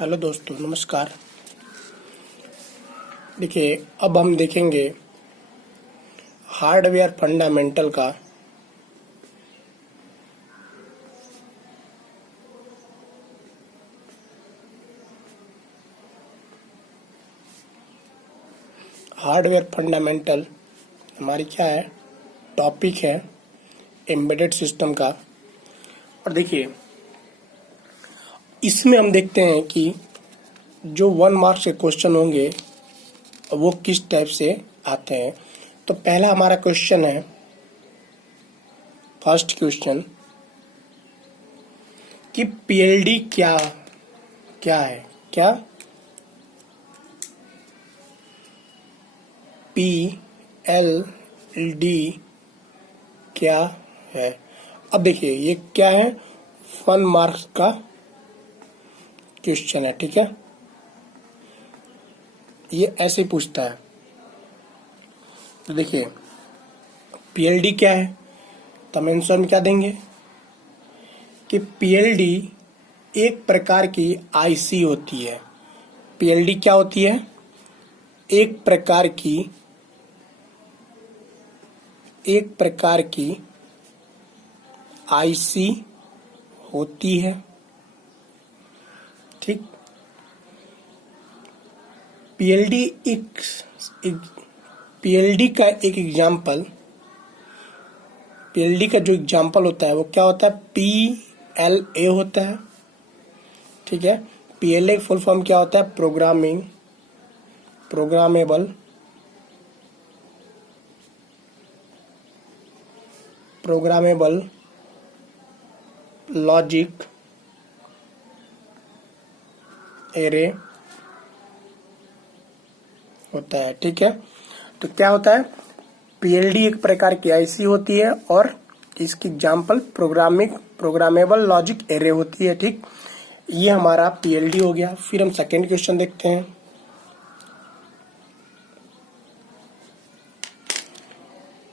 Hello दोस्तों, नमस्कार। देखिए, अब हम देखेंगे हार्डवेयर फंडामेंटल का हार्डवेयर फंडामेंटल हमारी क्या है, टॉपिक है एम्बेडेड सिस्टम का। और देखिए, इसमें हम देखते हैं कि जो 1 मार्क्स के क्वेश्चन होंगे वो किस टाइप से आते हैं। तो पहला हमारा क्वेश्चन है, फर्स्ट क्वेश्चन, कि पीएलडी क्या क्या है। क्या पीएलडी क्या है। अब देखिए, ये क्या है, 1 मार्क्स का क्वेश्चन है, ठीक है। ये ऐसे पूछता है। तो देखिए, पीएलडी क्या है, तो हम आंसर में क्या देंगे कि पीएलडी एक प्रकार की आईसी होती है। पीएलडी क्या होती है, एक प्रकार की आईसी होती है, ठीक। पीएलडी का एक एग्जाम्पल, पीएलडी का जो एग्जाम्पल होता है वो क्या होता है, पीएलए होता है, ठीक है। पीएलए फुल फॉर्म क्या होता है, प्रोग्रामेबल लॉजिक एरे होता है, ठीक है। तो क्या होता है, पीएलडी एक प्रकार की आईसी होती है और इसकी एग्जाम्पल प्रोग्रामेबल लॉजिक एरे होती है, ठीक। ये हमारा पीएलडी हो गया। फिर हम सेकेंड क्वेश्चन देखते हैं।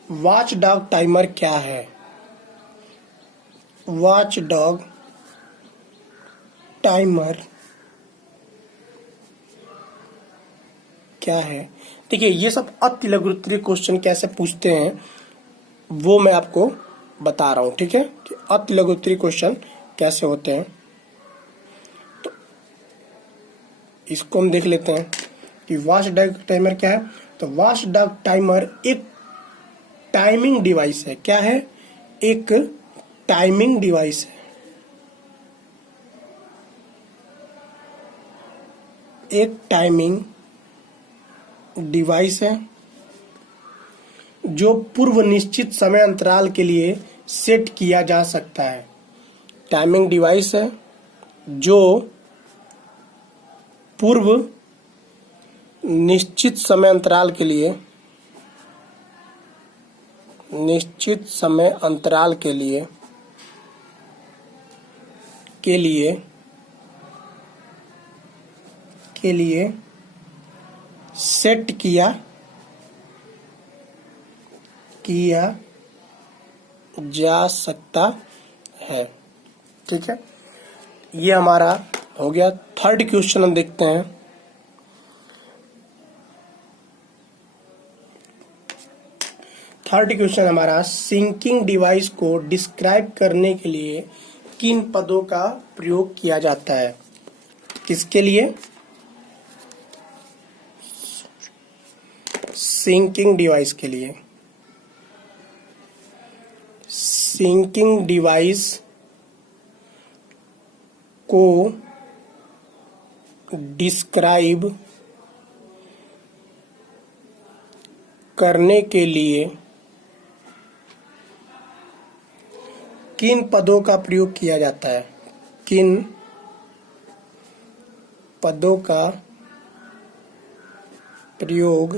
वॉच डॉग टाइमर क्या है। वॉच डॉग टाइमर क्या है। देखिए, ये सब अति लघु उत्तरीय क्वेश्चन कैसे पूछते हैं वो मैं आपको बता रहा हूं, ठीक है, कि अति लघु उत्तरीय क्वेश्चन कैसे होते हैं। तो इसको हम देख लेते हैं कि वॉच डॉग टाइमर क्या है। तो वॉच डॉग टाइमर एक टाइमिंग डिवाइस है। क्या है, एक टाइमिंग डिवाइस है। एक टाइमिंग डिवाइस है जो पूर्व निश्चित समय अंतराल के लिए सेट किया जा सकता है। टाइमिंग डिवाइस है जो पूर्व निश्चित समय अंतराल के लिए सेट किया जा सकता है, ठीक है। ये हमारा हो गया। थर्ड क्वेश्चन हम देखते हैं। थर्ड क्वेश्चन हमारा, सिंकिंग डिवाइस को डिस्क्राइब करने के लिए किन पदों का प्रयोग किया जाता है। किसके लिए, सिंकिंग डिवाइस के लिए। सिंकिंग डिवाइस को डिस्क्राइब करने के लिए किन पदों का प्रयोग किया जाता है। किन पदों का प्रयोग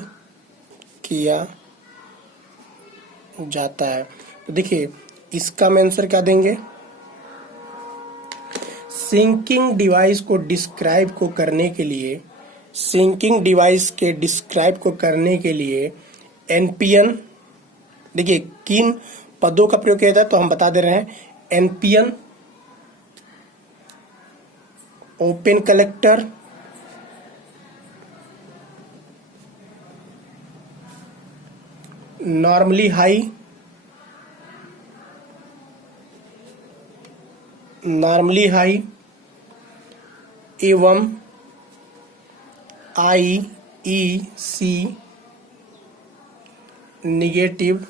किया जाता है। तो देखिए, इसका हम आंसर क्या देंगे, सिंकिंग डिवाइस को डिस्क्राइब को करने के लिए, सिंकिंग डिवाइस के डिस्क्राइब को करने के लिए एनपीएन। देखिए, किन पदों का प्रयोग किया जाता है, तो हम बता दे रहे हैं, open collector, normally high, normally high एवं IEC निगेटिव,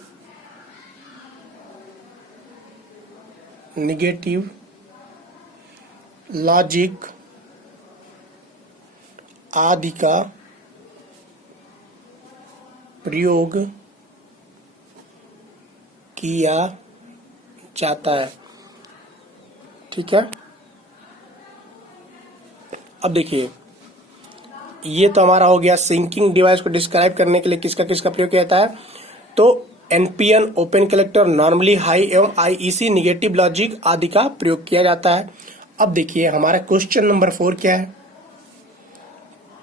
निगेटिव लॉजिक आदि का प्रयोग किया जाता है। ठीक है, अब देखिए ये तो हमारा हो गया सिंकिंग डिवाइस को डिस्क्राइब करने के लिए किसका किसका प्रयोग किया जाता है। तो NPN, open collector, normally high एवं IEC निगेटिव लॉजिक आदि का प्रयोग किया जाता है। अब देखिए हमारा क्वेश्चन नंबर 4 क्या है।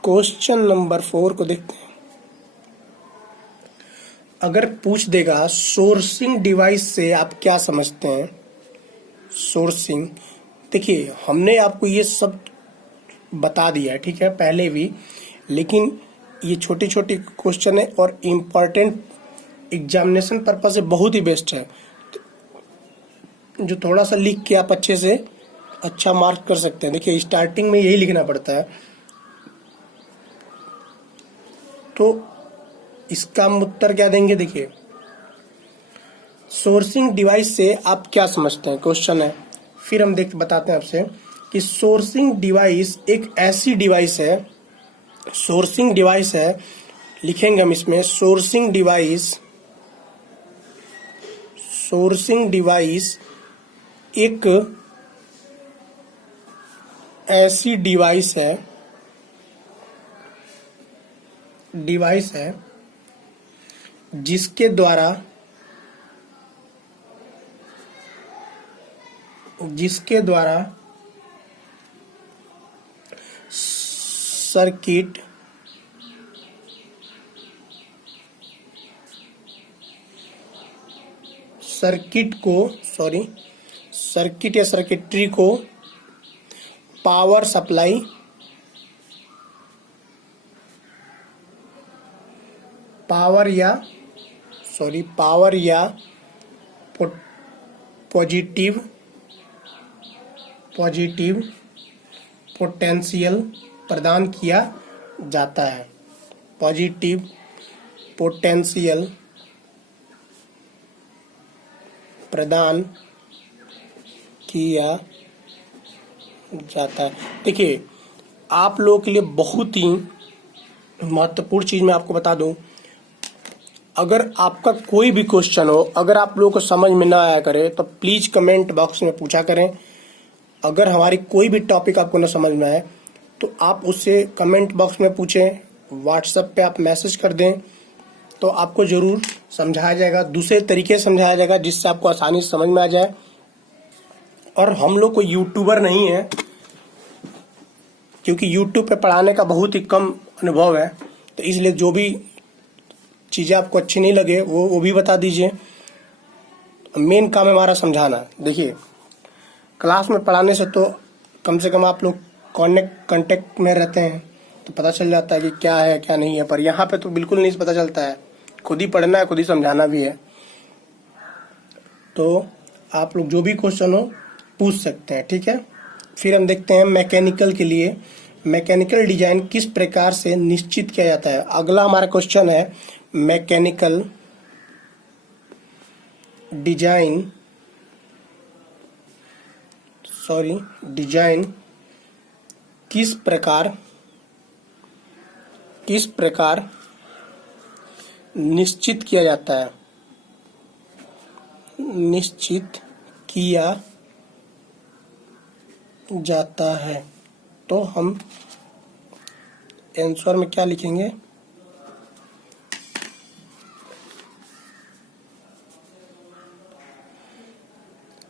क्वेश्चन नंबर 4 को देखते हैं। अगर पूछ देगा सोर्सिंग डिवाइस से आप क्या समझते हैं। सोर्सिंग, देखिए हमने आपको ये सब बता दिया है, ठीक है, पहले भी, लेकिन ये छोटे छोटे क्वेश्चन है और इम्पोर्टेंट एग्जामिनेशन पर्पज से बहुत ही बेस्ट है, जो थोड़ा सा लिख के आप अच्छे से अच्छा मार्क कर सकते हैं। देखिए स्टार्टिंग में यही लिखना पड़ता है। तो इसका हम उत्तर क्या देंगे। देखिए सोर्सिंग डिवाइस से आप क्या समझते हैं, क्वेश्चन है। फिर हम बताते हैं आपसे कि सोर्सिंग डिवाइस एक ऐसी डिवाइस है, सोर्सिंग डिवाइस है, लिखेंगे हम इसमें सोर्सिंग डिवाइस, सोर्सिंग डिवाइस एक ऐसी डिवाइस है, डिवाइस है जिसके द्वारा सर्किट सर्किट या सर्किटरी को पावर सप्लाई पावर या पॉजिटिव पोटेंशियल प्रदान किया जाता है। पॉजिटिव पोटेंशियल प्रदान किया जाता है। देखिए आप लोगों के लिए बहुत ही महत्वपूर्ण चीज मैं आपको बता दूं, अगर आपका कोई भी क्वेश्चन हो, अगर आप लोगों को समझ में ना आया करे तो प्लीज कमेंट बॉक्स में पूछा करें। अगर हमारी कोई भी टॉपिक आपको ना समझ में आए तो आप उससे कमेंट बॉक्स में पूछें, व्हाट्सएप पे आप मैसेज कर दें, तो आपको जरूर समझाया जाएगा, दूसरे तरीके से समझाया जाएगा जिससे आपको आसानी से समझ में आ जाए। और हम लोग कोई यूट्यूबर नहीं है, क्योंकि यूट्यूब पे पढ़ाने का बहुत ही कम अनुभव है, तो इसलिए जो भी चीजें आपको अच्छी नहीं लगे वो भी बता दीजिए। मेन काम है हमारा समझाना। देखिए क्लास में पढ़ाने से तो कम से कम आप लोग कांटेक्ट में रहते हैं तो पता चल जाता है कि क्या है क्या नहीं है, पर यहाँ पे तो बिल्कुल नहीं पता चलता है। खुद ही पढ़ना है, खुद ही समझाना भी है। तो आप लोग जो भी क्वेश्चन हो पूछ सकते हैं, ठीक है। फिर हम देखते हैं मैकेनिकल के लिए, मैकेनिकल डिजाइन किस प्रकार से निश्चित किया जाता है। अगला हमारा क्वेश्चन है मैकेनिकल डिजाइन किस प्रकार निश्चित किया जाता है, निश्चित किया जाता है। तो हम आंसर में क्या लिखेंगे,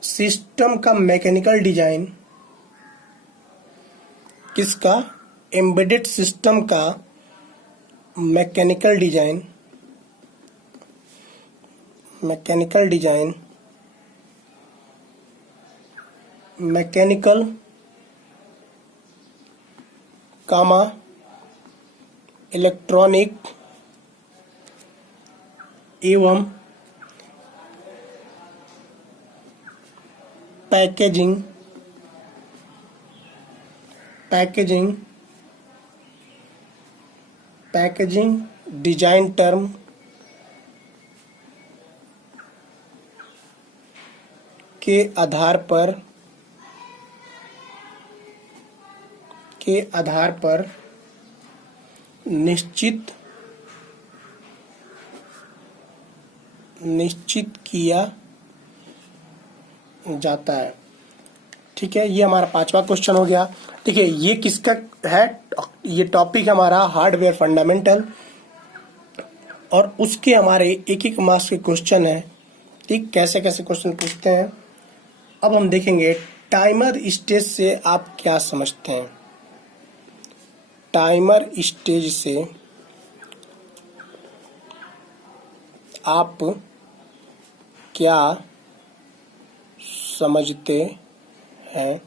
सिस्टम का मैकेनिकल डिजाइन किसका, एम्बेडेड सिस्टम का मैकेनिकल डिजाइन मैकेनिकल कामा इलेक्ट्रॉनिक एवं पैकेजिंग डिजाइन टर्म के आधार पर निश्चित किया जाता है। ठीक है, ये हमारा 5वां क्वेश्चन हो गया। ठीक है, ये किसका है? ये टॉपिक हमारा हार्डवेयर फंडामेंटल, और उसके हमारे एक एक मार्क्स के क्वेश्चन है। ठीक, कैसे कैसे क्वेश्चन पूछते हैं अब हम देखेंगे। टाइमर स्टेज से आप क्या समझते हैं? टाइमर स्टेज से आप क्या समझते हैं?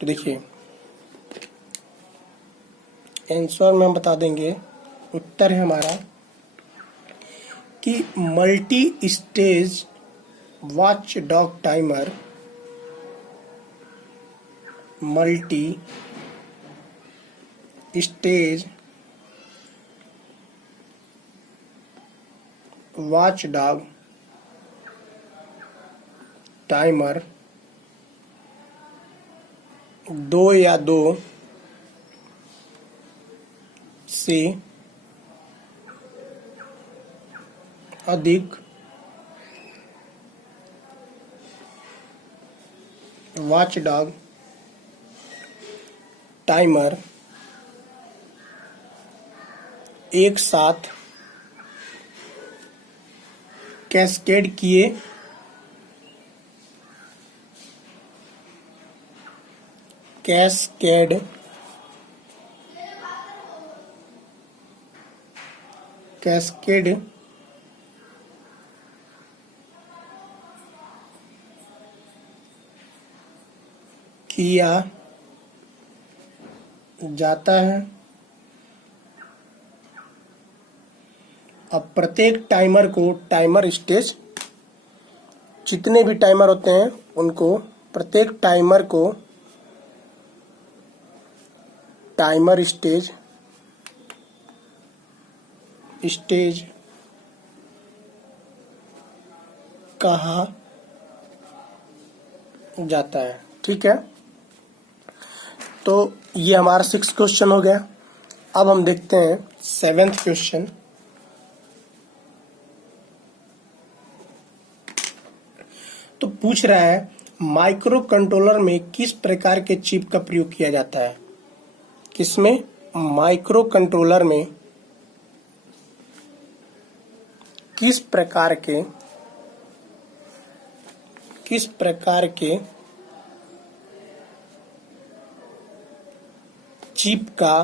तो देखिए, आंसर में हम बता देंगे। उत्तर है हमारा कि multi stage watch dog timer, multi stage watch dog timer 2 या 2 से अधिक वॉच डॉग टाइमर एक साथ कैस्केड किया जाता है। अब प्रत्येक टाइमर को टाइमर स्टेज, जितने भी टाइमर होते हैं उनको, प्रत्येक टाइमर को टाइमर स्टेज कहा जाता है। ठीक है, तो ये हमारा 6 क्वेश्चन हो गया। अब हम देखते हैं 7th क्वेश्चन। तो पूछ रहा है, माइक्रो कंट्रोलर में किस प्रकार के चिप का प्रयोग किया जाता है? किसमें? माइक्रो कंट्रोलर में किस प्रकार के चिप का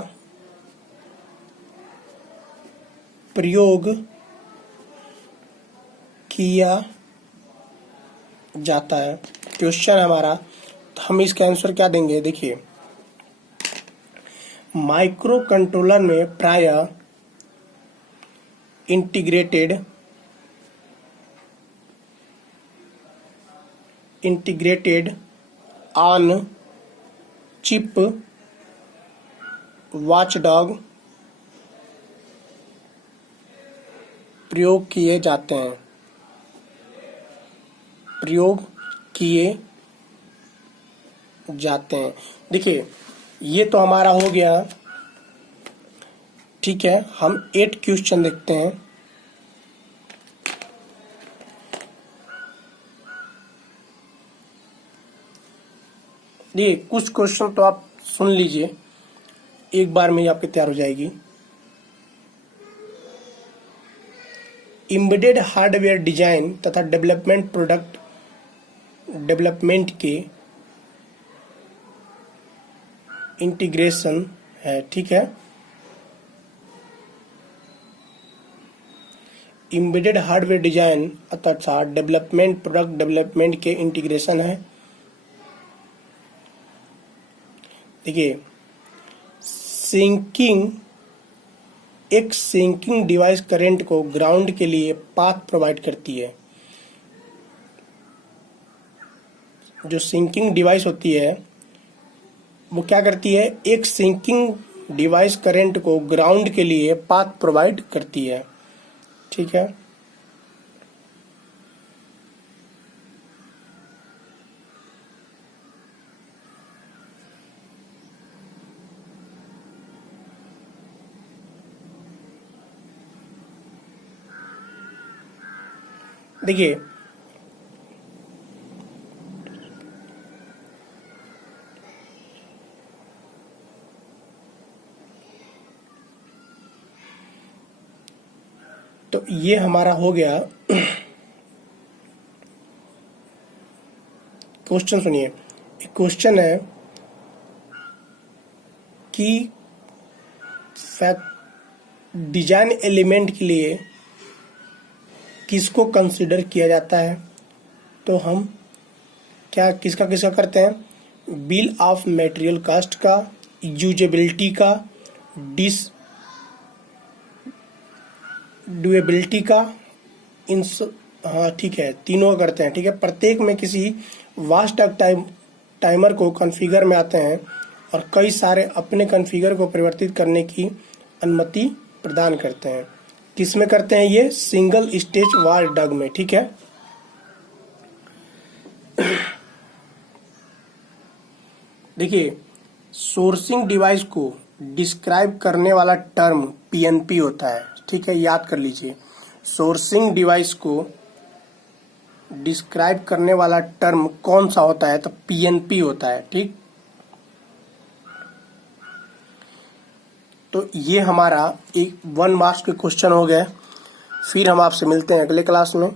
प्रयोग किया जाता है? क्वेश्चन हमारा, तो हम इसका आंसर क्या देंगे? देखिए, माइक्रो कंट्रोलर में प्रायः इंटीग्रेटेड ऑन चिप वॉचडॉग प्रयोग किए जाते हैं। देखिए, ये तो हमारा हो गया। ठीक है, हम 8 क्वेश्चन देखते हैं। ये कुछ क्वेश्चन तो आप सुन लीजिए, एक बार में ही आपके तैयार हो जाएगी। एम्बेडेड हार्डवेयर डिजाइन तथा डेवलपमेंट, प्रोडक्ट डेवलपमेंट के इंटीग्रेशन है। ठीक है, एम्बेडेड हार्डवेयर डिजाइन तथा डेवलपमेंट, प्रोडक्ट डेवलपमेंट के इंटीग्रेशन है। देखिए, सिंकिंग डिवाइस करंट को ग्राउंड के लिए पाथ प्रोवाइड करती है। जो सिंकिंग डिवाइस होती है वो क्या करती है, एक सिंकिंग डिवाइस करंट को ग्राउंड के लिए पाथ प्रोवाइड करती है। ठीक है, देखिए तो ये हमारा हो गया। क्वेश्चन सुनिए, एक क्वेश्चन है कि डिजाइन एलिमेंट के लिए किसको कंसीडर किया जाता है। तो हम क्या किसका किसका करते हैं, बिल ऑफ मटेरियल कॉस्ट का, यूजेबिलिटी का, डिसड्यूएबिलिटी का, हाँ ठीक है, तीनों का करते हैं। ठीक है, प्रत्येक में किसी वास्ट टाइमर को कॉन्फ़िगर में आते हैं और कई सारे अपने कॉन्फ़िगर को परिवर्तित करने की अनुमति प्रदान करते हैं। किस में करते हैं ये, सिंगल स्टेज वार डग में। ठीक है, देखिए सोर्सिंग डिवाइस को डिस्क्राइब करने वाला टर्म पीएनपी होता है। ठीक है, याद कर लीजिए, सोर्सिंग डिवाइस को डिस्क्राइब करने वाला टर्म कौन सा होता है, तो पीएनपी होता है। ठीक, तो ये हमारा एक 1 मार्क्स के क्वेश्चन हो गए। फिर हम आपसे मिलते हैं अगले क्लास में।